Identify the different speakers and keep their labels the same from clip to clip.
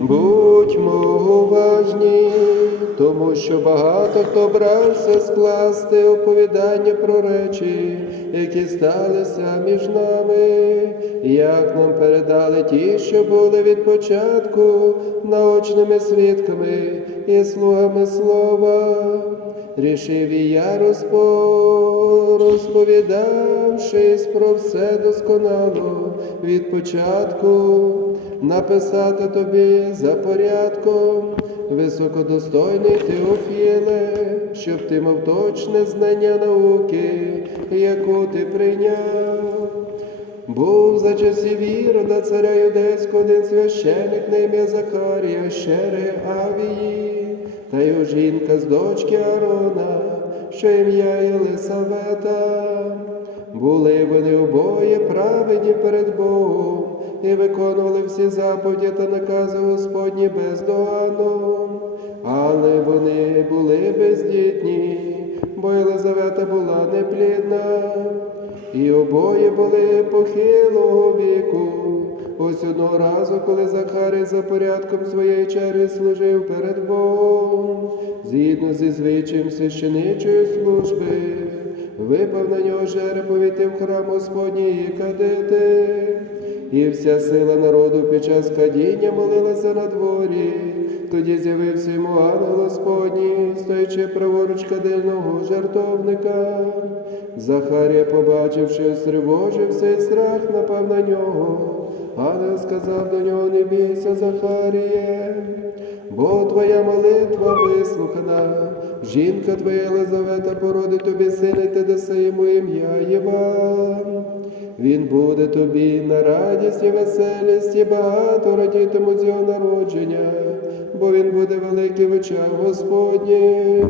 Speaker 1: Будьмо уважні, тому що багато хто брався скласти оповідання про речі, які сталися між нами, як нам передали ті, що були від початку наочними свідками і слугами слова. Рішив і я розпо... розповідавшись про все досконало від початку, написати тобі за порядком, високодостойний Теофіле, щоб ти мав точне знання науки, яку ти прийняв. Був за часів Ірода, царя юдейського, один священик на ім'я Захарія, щери Авії, та його жінка з дочки Арона, що ім'я Єлисавета. Були вони обоє праведні перед Богом і виконували всі заповіді та накази Господні бездоганно. Але вони були бездітні, бо Єлизавета була неплідна. І обоє були похилого віку. Ось одного разу, коли Захарій за порядком своєї черги служив перед Богом, згідно зі звичаєм священичої служби, випав на нього жереб увійти в храм Господній і кадити. І вся сила народу під час кадіння молилася на дворі. Тоді з'явився йому ангел Господній, стоячи праворуч кадильного жартовника. Захарія, побачивши, стривожився і страх напав на нього. Ангел сказав до нього, не бійся, Захаріє, бо твоя молитва вислухана. Жінка твоя Елизавета породить тобі сина, і ти даси йому ім'я Єван. Він буде тобі на радість і веселість, і багато радітимуть його народження, бо він буде великий в очах Господніх.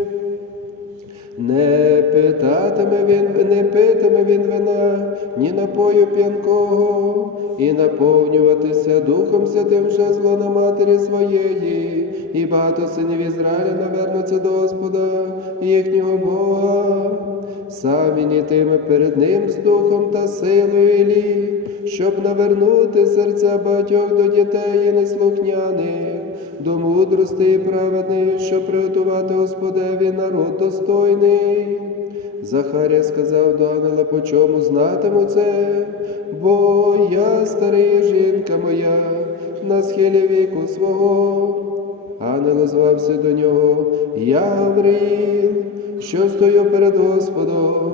Speaker 1: Не питатиме він, не питиме він вина, ні напою п'янкого, і наповнюватися Духом Святим вже зло на матері своєї, і багато синів Ізраїля навернуться до Господа, їхнього Бога. Сам він ітиме перед ним з духом та силою Ілі, щоб навернути серця багатьох до дітей і неслухняних, до мудрости і праведних, щоб приготувати Господеві народ достойний. Захарія сказав до ангела, по чому знатиму це, бо я старий жінка моя, на схилі віку свого. Ангел звався до нього, я що стою перед Господом.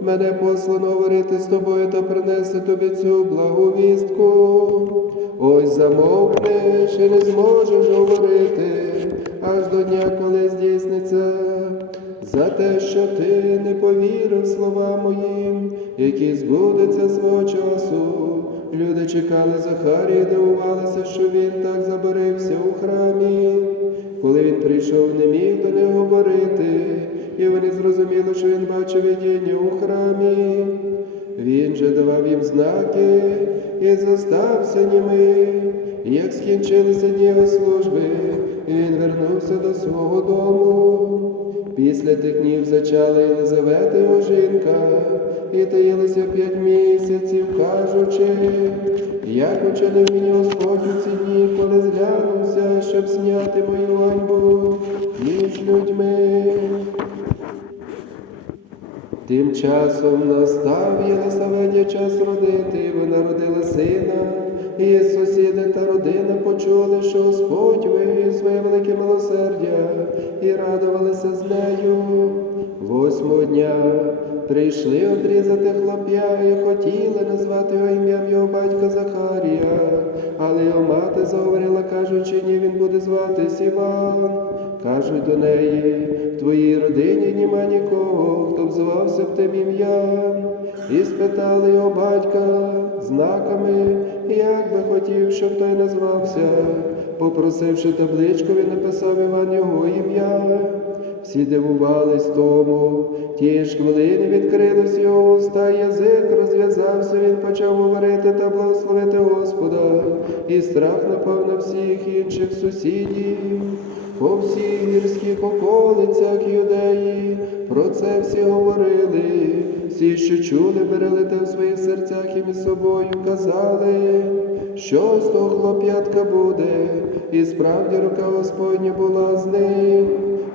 Speaker 1: Мене послано говорити з тобою та принести тобі цю благовістку. Ось замовкнеш і не зможеш говорити, аж до дня, коли здійсниться, за те, що ти не повірив словам моїм, які збудуться свого часу. Люди чекали Захарії, дивувалися, що він так заборився у храмі. Коли він прийшов, не міг до них говорити, і вони зрозуміли, що він бачив видіння у храмі. Він же давав їм знаки і зостався німий. Як скінчилися дні служби, він вернувся до свого дому. Після тих днів зачала Єлизавета його жінка, і таїлися п'ять місяців, кажучи, як учинив мені Господь у ці дні, коли зглянувся, щоб зняти мою ганьбу між людьми. Тим часом настав Єлисаветі час родити, і вона родила сина, і сусіди та родина почули, що Господь вивів своє велике милосердя, і радувалися з нею. Восьмого дня прийшли обрізати хлоп'я і хотіли назвати його ім'ям його батька Захарія, але його мати заговорила, кажучи, ні, він буде зватись Іван. Кажуть до неї, твоїй родині нема нікого, хто б звався б тим ім'ям. І спитали його батька знаками, як би хотів, щоб той назвався. Попросивши табличку, він написав Іван його ім'я. Всі дивувались тому, ті ж хвилини відкрились його уста, язик розв'язався, він почав говорити та благословити Господа, і страх напав на всіх інших сусідів. По всіх гірських околицях юдеї про це всі говорили, всі, що чули, берели те в своїх серцях і між собою казали,
Speaker 2: що з того хлоп'ятка буде, і справді рука Господня була з ним.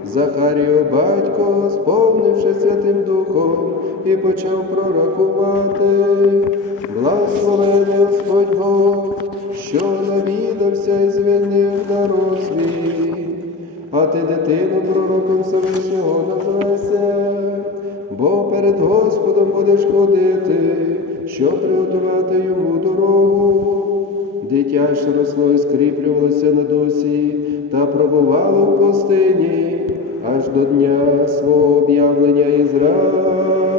Speaker 2: Захарію батько, сповнивши Святим Духом, і почав пророкувати. Благословений Господь Бог, що навідався і звільнив народ свій. А ти, дитину, пророком Всевишнього називайся, бо перед Господом будеш ходити, щоб приготувати йому дорогу. Дитя ж росло і скріплювалося на досі та пробувало в пустині аж до дня свого об'явлення Ізраїлеві.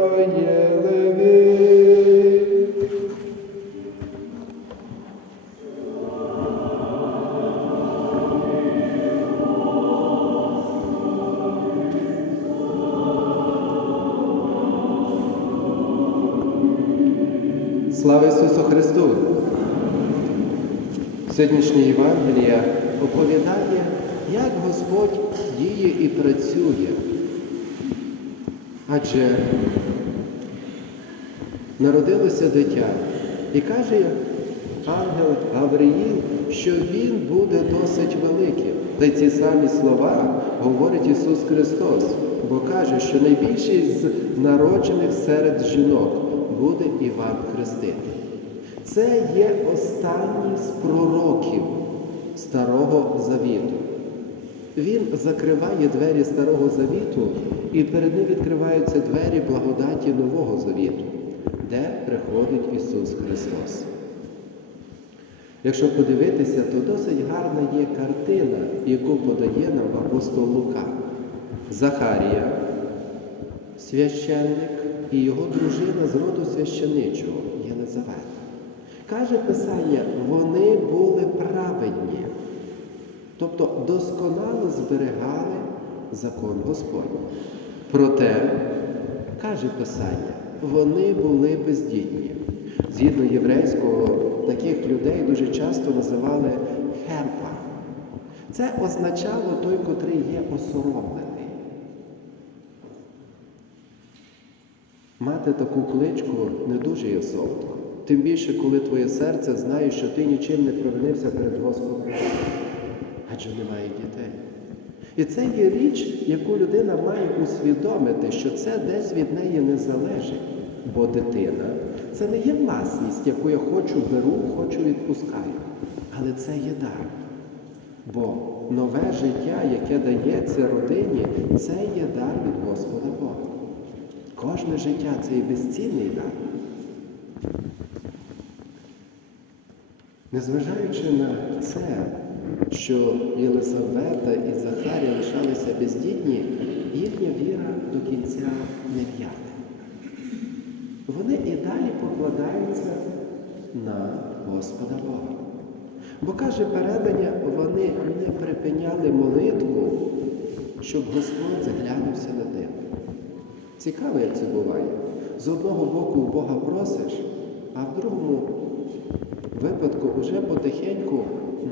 Speaker 2: Слава Ісусу Христу! Сьогоднішнє Євангелія оповідає, як Господь діє і працює. Адже народилося дитя і каже ангел Гавриїл, що він буде досить великим. Та й ці самі слова говорить Ісус Христос, бо каже, що найбільший з народжених серед жінок буде Іван Хреститель. Це є останній з пророків Старого Завіту. Він закриває двері Старого Завіту, і перед ним відкриваються двері благодаті Нового Завіту, де приходить Ісус Христос. Якщо подивитися, то досить гарна є картина, яку подає нам апостол Лука. Захарія, священник і його дружина з роду священичого Єлизавета. Каже Писання, вони були праведні, тобто досконало зберігали закон Господній. Проте, каже Писання, вони були бездітні. Згідно єврейського, таких людей дуже часто називали херпа. Це означало той, котрий є осоромлений. Мати таку кличку не дуже є солодко. Тим більше, коли твоє серце знає, що ти нічим не провинився перед Господом, адже немає дітей. І це є річ, яку людина має усвідомити, що це десь від неї не залежить. Бо дитина це не є власність, яку я хочу беру, хочу відпускаю. Але це є дар. Бо нове життя, яке дається родині, це є дар від Господа Бога. Кожне життя це є безцінний дар. Незважаючи на це, що Єлисавета і Захарія лишалися бездітні, їхня віра до кінця не в'яне. Вони і далі покладаються на Господа Бога. Бо каже передання, вони не припиняли молитву, щоб Господь заглянувся на ним. Цікаво, як це буває. З одного боку в Бога просиш, а в другому випадку вже потихеньку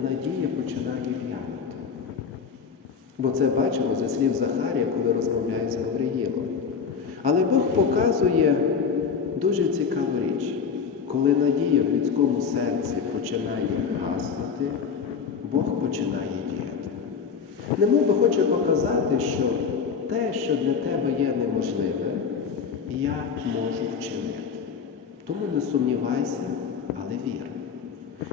Speaker 2: надія починає в'янути. Бо це бачимо зі слів Захарія, коли розмовляє з Гавриїлом. Але Бог показує дуже цікаву річ. Коли надія в людському серці починає гаснути, Бог починає діяти. Немов би хоче показати, що те, що для тебе є неможливе, я можу вчинити. Тому не сумнівайся, але вір.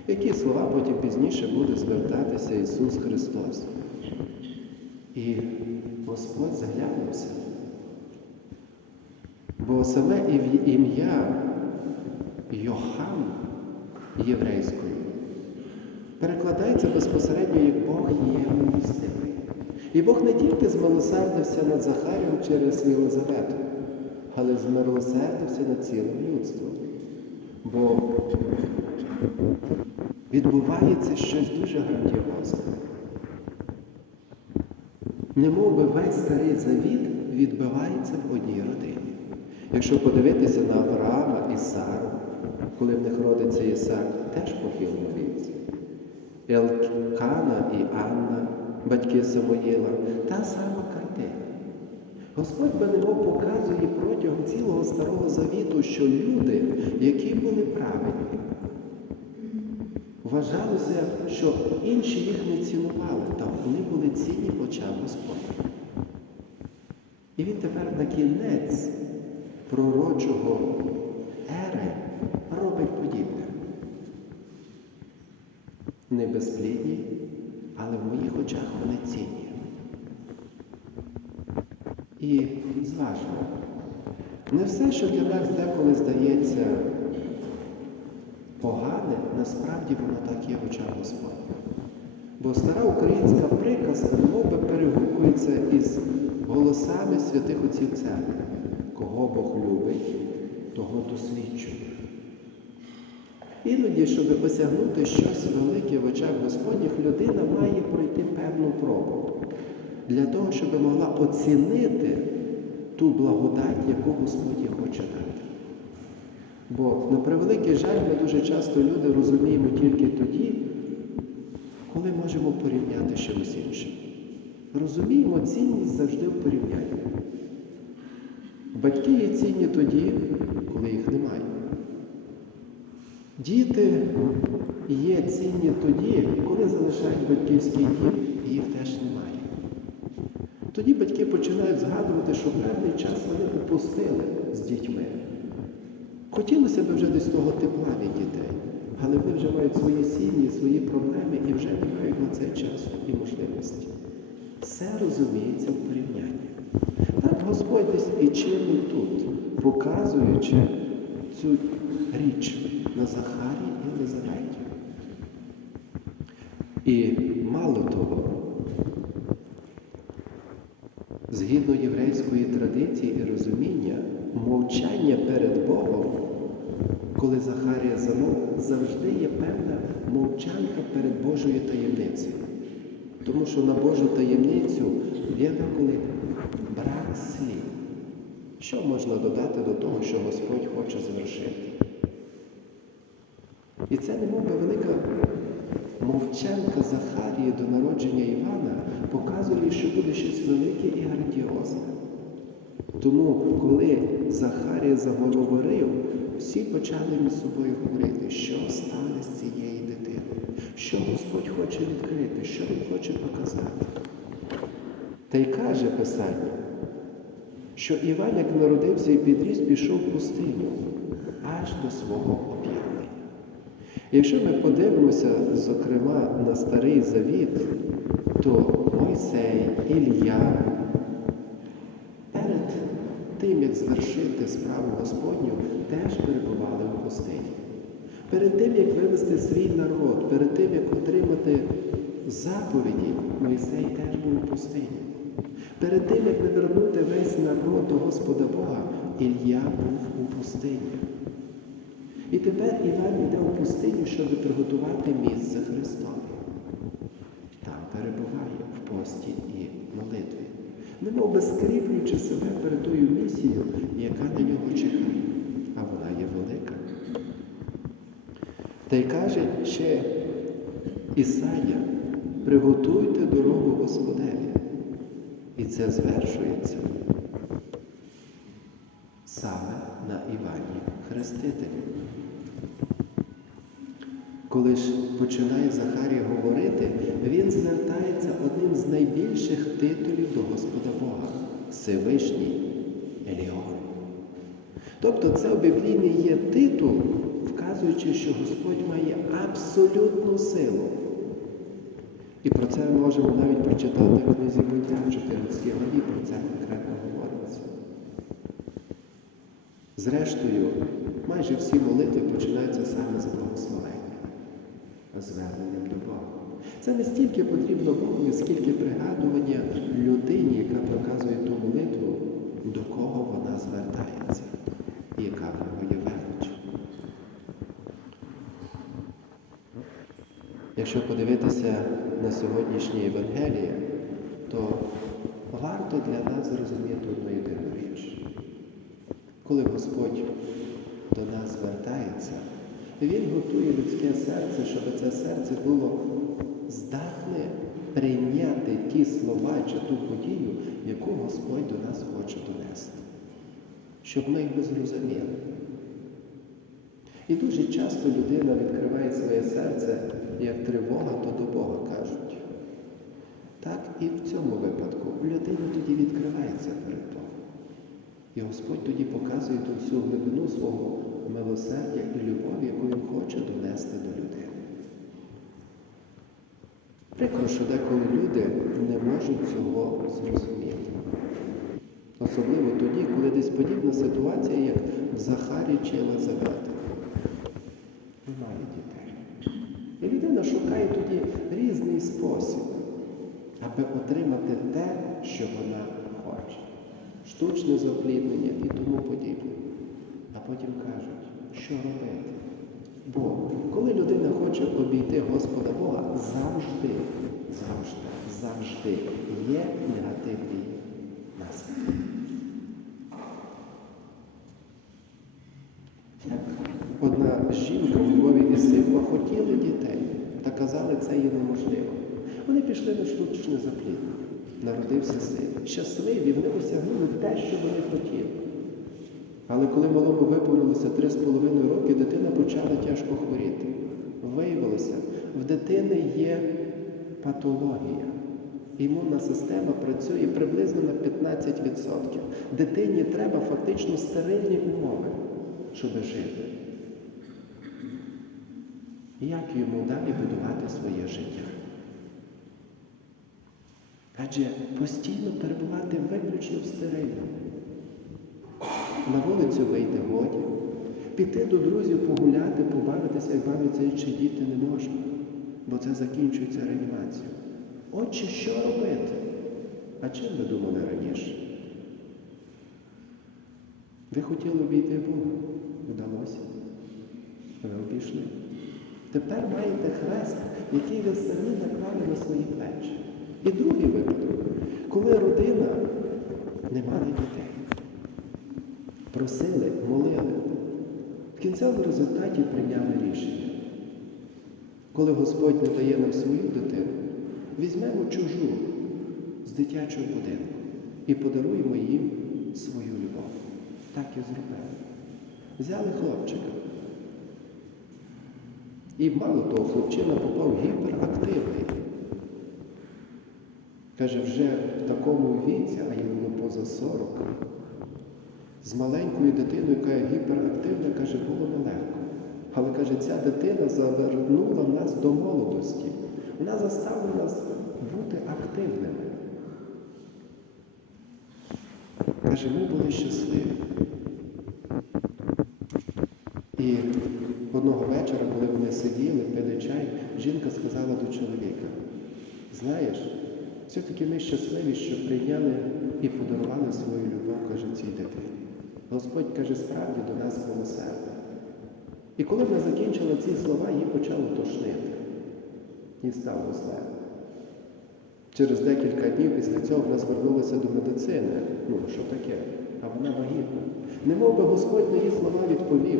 Speaker 2: Які слова потім пізніше буде звертатися Ісус Христос. І Господь заглянувся. Бо саме ім'я Йохан єврейською перекладається безпосередньо як Бог є милостивий. І Бог не тільки змилосердився над Захарієм через Єлизавету, але змилосердився над цілим людством. Бо відбувається щось дуже грандіозне. Немов би весь старий завіт відбивається в одній родині. Якщо подивитися на Авраама і Сару, коли в них родиться Ісак, теж похилому віці. Елкана і Анна, батьки Самоїла, та сама картина. Господь би показує протягом цілого старого завіту, що люди, які були праведні, Вважалося, що інші їх не цінували, та вони були цінні в очах Господа. І він тепер на кінець пророчого ери робить подібне. Не безплідні, але в моїх очах вони цінні. І зважно, не все, що для нас деколи здається погане, насправді воно так є в очах Господа. Бо стара українська приказка мов перегукується із голосами святих отців церкви. Кого Бог любить, того досліджує. Іноді, щоб осягнути щось велике в очах Господніх, людина має пройти певну пробу для того, щоб могла оцінити ту благодать, яку Господь хоче дати. Бо, на превеликий жаль, ми дуже часто люди розуміємо тільки тоді, коли можемо порівняти чимось іншим. Розуміємо цінність завжди в порівнянні. Батьки є цінні тоді, коли їх немає. Діти є цінні тоді, коли залишають батьківський дім, і їх теж немає. Тоді батьки починають згадувати, що певний час вони упустили з дітьми. Хотілося б вже десь того тепла від дітей, але вони вже мають свої сім'ї, свої проблеми і вже не мають на цей час і можливості. Все розуміється в порівнянні. Так Господь десь і чинить тут, показуючи цю річ на Захарі і Лизаветі. І мало того, згідно єврейської традиції і розуміння, мовчання перед Богом, коли Захарія замов, завжди є певна мовчанка перед Божою таємницею. Тому що на Божу таємницю є деколи брак слів. Що можна додати до того, що Господь хоче звершити? І це немов би велика мовчанка Захарії до народження Івана показує, що буде щось велике і грандіозне. Тому, коли Захарія заговорив, всі почали між собою говорити, що стане з цієї дитини, що Господь хоче відкрити, що Він хоче показати. Та й каже Писання, що Іван, як народився і підріс, пішов в пустиню аж до свого. Якщо ми подивимося, зокрема, на Старий Завіт, то Мойсей, Ілля перед тим, як звершити справу Господню, теж перебували в пустині. Перед тим, як вивести свій народ, перед тим, як отримати заповіді, Мойсей теж був у пустині. Перед тим, як навернути весь народ до Господа Бога, Ілля був у пустині. І тепер Іван йде у пустиню, щоб приготувати місце Христові. Там перебуває в пості і молитві, немов би скріплюючи себе перед тою місією, яка на нього чекає, а вона є велика. Та й каже ще Ісая, приготуйте дорогу Господеві. І це звершується на Івані Хрестителі. Коли ж починає Захарія говорити, він звертається одним з найбільших титулів до Господа Бога Всевишній Еліон. Тобто це Біблійний є титул, вказуючи, що Господь має абсолютну силу. І про це можемо навіть прочитати в книзі буття 14 главі, про це конкретно говориться. Зрештою, майже всі молитви починаються саме з благословення, зверненням до Бога. Це не стільки потрібно Богу, скільки пригадування людині, яка проказує ту молитву, до кого вона звертається, і яка в нього є велич. Якщо подивитися на сьогоднішнє Євангеліє, то варто для нас зрозуміти одну єдину. Коли Господь до нас звертається, Він готує людське серце, щоб це серце було здатне прийняти ті слова чи ту подію, яку Господь до нас хоче донести, щоб ми їх зрозуміли. І дуже часто людина відкриває своє серце як тривога, то до Бога кажуть. Так і в цьому випадку людина тоді Богом. І Господь тоді показує ту всю глибину свого милосердя і любові, яку Він хоче донести до людини. Прикро, що деколи люди не можуть цього зрозуміти. Особливо тоді, коли десь подібна ситуація, як в Захарі чи Єлизавети. Немає дітей. І людина шукає тоді різний спосіб, аби отримати те, що вона хоче. Штучне запліднення і тому подібне. А потім кажуть, що робити. Бо коли людина хоче обійти Господа Бога, завжди, завжди, завжди є негативні наслідки. Одна жінка у Львові і син хотіли дітей та казали, це є неможливо. Вони пішли на штучне запліднення. Народився син. Щасливі, вони осягнули те, що вони хотіли. Але коли малому виповнилося три з половиною роки, дитина почала тяжко хворіти. Виявилося, в дитини є патологія. Імунна система працює приблизно на 15%. Дитині треба фактично стерильні умови, щоб жити. Як йому далі будувати своє життя? Адже постійно перебувати виключно в стерильному. На вулицю вийти годі, піти до друзів погуляти, побавитися, як бавляться інші діти не можна, бо це закінчується реанімацією. Отче, що робити? А чим ви думали раніше? Ви хотіли обійти Бога? Вдалося. Ви обійшли. Тепер маєте хрест, який ви самі наклали на свої плечі. І другий випадок, коли родина не мала дітей. Просили, молили. В кінцевому результаті прийняли рішення. Коли Господь не дає нам свою дитину, візьмемо чужу з дитячого будинку і подаруємо їм свою любов. Так і зробили. Взяли хлопчика. І мало того, хлопчина попав гіперактивний. Каже, вже в такому віці, а йому поза 40, з маленькою дитиною, яка є гіперактивна, каже, було нелегко. Але каже, ця дитина завернула нас до молодості. Вона заставила нас бути активними. Каже, ми були щасливі. І одного вечора, коли вони сиділи, пили чай, жінка сказала до чоловіка, знаєш, все-таки ми щасливі, що прийняли і подарували свою любов, каже, цій дитині. Господь каже, справді до нас милосердя. І коли вона закінчила ці слова, їй почало тошнити. І стало зле. Через декілька днів після цього вона звернулася до медицини. Ну, що таке? А вона вагітна. Немов би Господь на її слова відповів.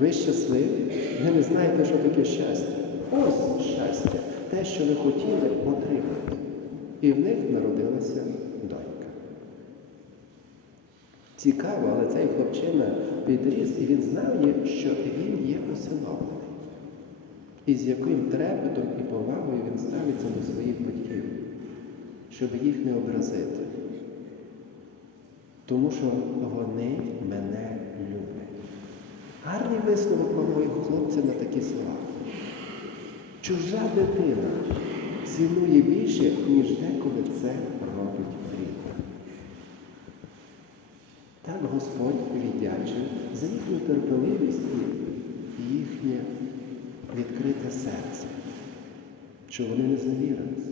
Speaker 2: Ви щасливі? Ви не знаєте, що таке щастя. Ось щастя, те, що ви хотіли отримати. І в них народилася донька. Цікаво, але цей хлопчина підріс, і він знає, що він є усиновлений. І з яким трепетом і повагою він ставиться до своїх батьків, щоб їх не образити. Тому що вони мене люблять. Гарний висновок мого хлопця на такі слова. Чужа дитина цінує більше, ніж деколи це робить рідна. Так Господь віддячив за їхню терпеливість і їхнє відкрите серце, що вони не зневірились,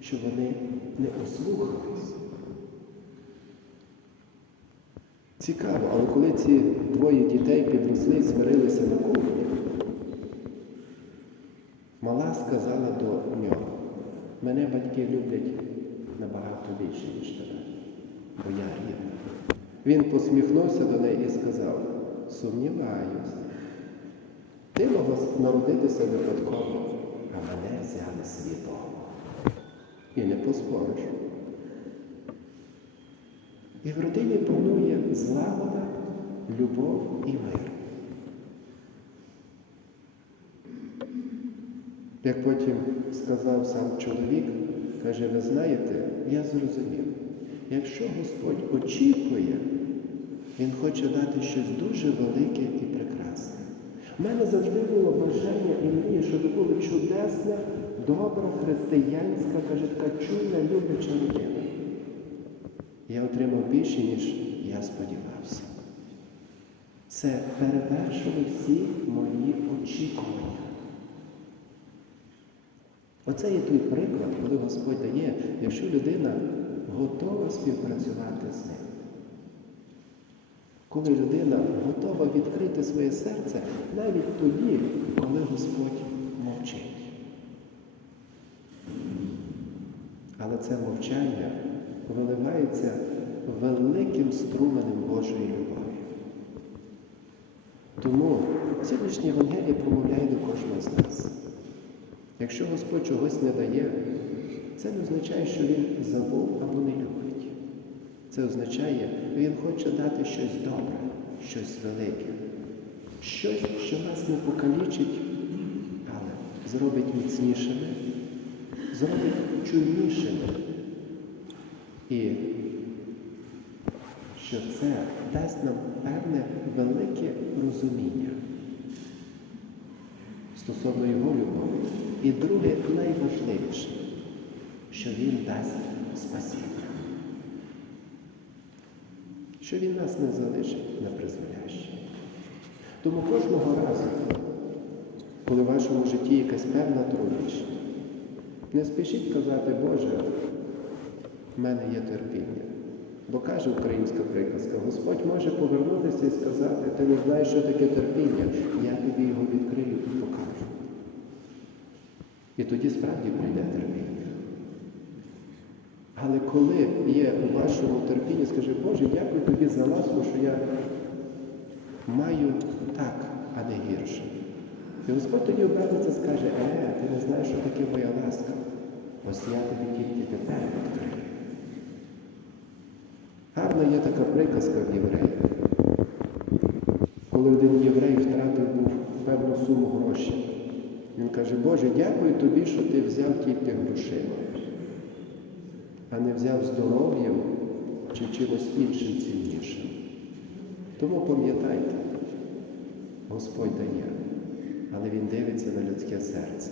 Speaker 2: що вони не ослухались. Цікаво, але коли ці двоє дітей підросли і сварилися на кухні, мала сказала до нього, мене батьки люблять набагато більше, ніж тебе, бо я рідна. Він посміхнувся до неї і сказав, сумніваюсь, ти могла народитися випадково, а мене взяли свідомо. І не поспориш. І в родині панує злагода, любов і мир. Як потім сказав сам чоловік, каже, ви знаєте, я зрозумів, якщо Господь очікує, Він хоче дати щось дуже велике і прекрасне. У мене завжди було бажання і мрія, щоб була чудесна, добра, християнська, каже, така чуйна, любляча людина. Я отримав більше, ніж я сподівався. Це перевершило всі мої очікування. Оце є той приклад, коли Господь дає, якщо людина готова співпрацювати з ним. Коли людина готова відкрити своє серце навіть тоді, коли Господь мовчить. Але це мовчання виливається великим струменем Божої любові. Тому сьогоднішнє Євангеліє промовляє до кожного з нас. Якщо Господь чогось не дає, це не означає, що Він забув або не любить. Це означає, що Він хоче дати щось добре, щось велике, щось, що нас не покалічить, але зробить міцнішими, зробить чуйнішими. І що це дасть нам певне велике розуміння стосовно його любові. І друге, найважливіше, що Він дасть спасіння. Що Він нас не залишить на призволяще. Тому кожного разу, коли в вашому житті якась певна трудність, не спішіть казати, Боже, в мене є терпіння. Бо каже українська приказка, Господь може повернутися і сказати, ти не знаєш, що таке терпіння, я тобі його відкрию і покажу. І тоді справді прийде терпіння. Але коли є у вашому терпінні, скажи, Боже, дякую тобі за ласку, що я маю так, а не гірше. І Господь тоді обернеться і скаже, е, ти не знаєш, що таке моя ласка. Ось я тобі тільки тепер відкрию. Гарна є така приказка в євреїв. Коли один єврей втратив був певну суму грошей, він каже, Боже, дякую тобі, що ти взяв тільки грошима, а не взяв здоров'ям чи чимось іншим ціннішим. Тому пам'ятайте, Господь дає, але Він дивиться на людське серце.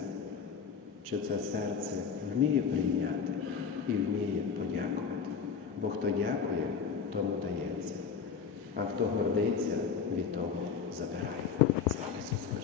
Speaker 2: Чи це серце вміє прийняти і вміє подякувати. Бо хто дякує, тому дається, а хто гордиться, від того забирає. Слава Ісусу!